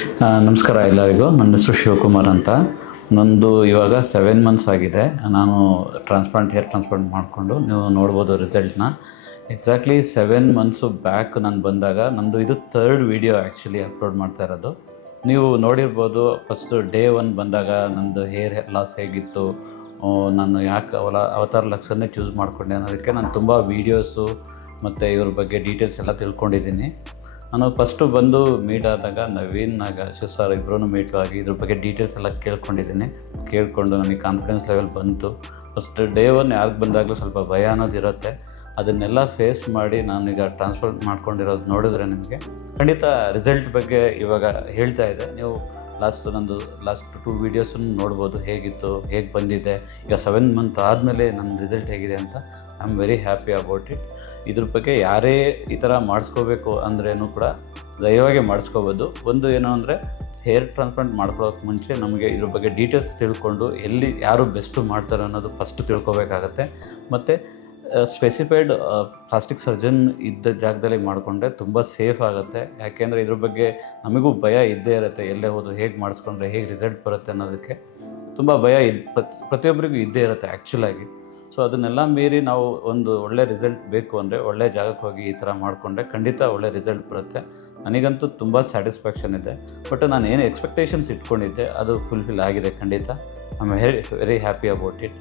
ನಮಸ್ಕಾರ ಎಲ್ಲರಿಗೂ. ನನ್ನ ಹೆಸರು ಶಿವಕುಮಾರ್ ಅಂತ. ನಂದು ಇವಾಗ 7 ಮಂತ್ಸ್ ಆಗಿದೆ. ನಾನು ಹೇರ್ ಟ್ರಾನ್ಸ್ಪ್ಲಾಂಟ್ ಮಾಡಿಕೊಂಡು ನೀವು ನೋಡ್ಬೋದು ರಿಸಲ್ಟ್ನ. ಎಕ್ಸಾಕ್ಟ್ಲಿ 7 ಮಂತ್ಸು ಬ್ಯಾಕ್ ನಾನು ಬಂದಾಗ ನಂದು ಇದು 3rd ವೀಡಿಯೋ ಆ್ಯಕ್ಚುಲಿ ಅಪ್ಲೋಡ್ ಮಾಡ್ತಾ ಇರೋದು. ನೀವು ನೋಡಿರ್ಬೋದು, ಫಸ್ಟು ಡೇ 1 ಬಂದಾಗ ನಂದು ಹೇರ್ ಲಾಸ್ ಹೇಗಿತ್ತು, ನಾನು ಯಾಕೆ ಅವತಾರ್ ಲಕ್ಸನ್ನೇ ಚೂಸ್ ಮಾಡಿಕೊಂಡೆ ಅನ್ನೋದಕ್ಕೆ ನಾನು ತುಂಬ ವೀಡಿಯೋಸು ಮತ್ತು ಇವ್ರ ಬಗ್ಗೆ ಡೀಟೇಲ್ಸ್ ಎಲ್ಲ ತಿಳ್ಕೊಂಡಿದ್ದೀನಿ. ನಾನು ಫಸ್ಟು ಬಂದು ಮೀಟ್ ಆದಾಗ ನವೀನ್ ಶಿವ್ ಸರ್ ಇಬ್ಬರೂ ಮೀಟ್ ಆಗಿ ಇದ್ರ ಬಗ್ಗೆ ಡೀಟೇಲ್ಸ್ ಎಲ್ಲ ಕೇಳಿಕೊಂಡು ನನಗೆ ಕಾನ್ಫಿಡೆನ್ಸ್ ಲೆವೆಲ್ ಬಂತು. ಫಸ್ಟ್ ಡೇ 1 ಯಾರಿಗೆ ಬಂದಾಗಲೂ ಸ್ವಲ್ಪ ಭಯ ಅನ್ನೋದಿರುತ್ತೆ. ಅದನ್ನೆಲ್ಲ ಫೇಸ್ ಮಾಡಿ ನಾನೀಗ ಟ್ರಾನ್ಸ್ಫರ್ ಮಾಡ್ಕೊಂಡಿರೋದು ನೋಡಿದ್ರೆ ನಿಮಗೆ ಖಂಡಿತ ರಿಸಲ್ಟ್ ಬಗ್ಗೆ ಇವಾಗ ಹೇಳ್ತಾ ಇದೆ. ನೀವು ಲಾಸ್ಟ್ 2 ವೀಡಿಯೋಸನ್ನು ನೋಡ್ಬೋದು, ಹೇಗಿತ್ತು, ಹೇಗೆ ಬಂದಿದೆ. ಈಗ 7 ಮಂತ್ ಆದಮೇಲೆ ನನ್ನ ರಿಸಲ್ಟ್ ಹೇಗಿದೆ ಅಂತ I am very happy about it. ಇದ್ರ ಬಗ್ಗೆ ಯಾರೇ ಈ ಥರ ಮಾಡಿಸ್ಕೋಬೇಕು ಅಂದ್ರೂ ಕೂಡ ದಯವಾಗಿ ಮಾಡಿಸ್ಕೋಬೋದು. ಒಂದು ಏನು ಅಂದರೆ, ಹೇರ್ ಟ್ರಾನ್ಸ್ಪ್ಲಾಂಟ್ ಮಾಡ್ಕೊಳ್ಳೋಕೆ ಮುಂಚೆ ನಮಗೆ ಇದ್ರ ಬಗ್ಗೆ ಡೀಟೇಲ್ಸ್ ತಿಳ್ಕೊಂಡು ಯಾರು ಬೆಸ್ಟು ಮಾಡ್ತಾರೆ ಅನ್ನೋದು ಫಸ್ಟ್ ತಿಳ್ಕೊಬೇಕಾಗತ್ತೆ. ಮತ್ತು ಸ್ಪೆಸಿಫೈಡ್ ಪ್ಲಾಸ್ಟಿಕ್ ಸರ್ಜನ್ ಇದ್ದ ಜಾಗದಲ್ಲಿ ಮಾಡಿಕೊಂಡ್ರೆ ತುಂಬ ಸೇಫ್ ಆಗುತ್ತೆ. ಯಾಕೆಂದರೆ ಇದ್ರ ಬಗ್ಗೆ ನಮಗೂ ಭಯ ಇದ್ದೇ ಇರುತ್ತೆ. ಎಲ್ಲೇ ಹೋದರೂ ಹೇಗೆ ಮಾಡಿಸ್ಕೊಂಡ್ರೆ ಹೇಗೆ ರಿಸಲ್ಟ್ ಬರುತ್ತೆ ಅನ್ನೋದಕ್ಕೆ ತುಂಬ ಭಯ ಪ್ರತಿಯೊಬ್ಬರಿಗೂ ಇದ್ದೇ ಇರುತ್ತೆ ಆ್ಯಕ್ಚುಲಾಗಿ. ಸೊ ಅದನ್ನೆಲ್ಲ ಮೀರಿ ನಾವು ಒಂದು ಒಳ್ಳೆ ರಿಸಲ್ಟ್ ಬೇಕು ಅಂದರೆ ಒಳ್ಳೆ ಜಾಗಕ್ಕೆ ಹೋಗಿ ಈ ಥರ ಮಾಡಿಕೊಂಡ್ರೆ ಖಂಡಿತ ಒಳ್ಳೆ ರಿಸಲ್ಟ್ ಬರುತ್ತೆ. ನನಗಂತೂ ತುಂಬ ಸ್ಯಾಟಿಸ್ಫ್ಯಾಕ್ಷನ್ ಇದೆ. ಬಟ್ ನಾನು ಏನು ಎಕ್ಸ್ಪೆಕ್ಟೇಷನ್ಸ್ ಇಟ್ಕೊಂಡಿದ್ದೆ ಅದು ಫುಲ್ಫಿಲ್ ಆಗಿದೆ ಖಂಡಿತ. I am very happy about it.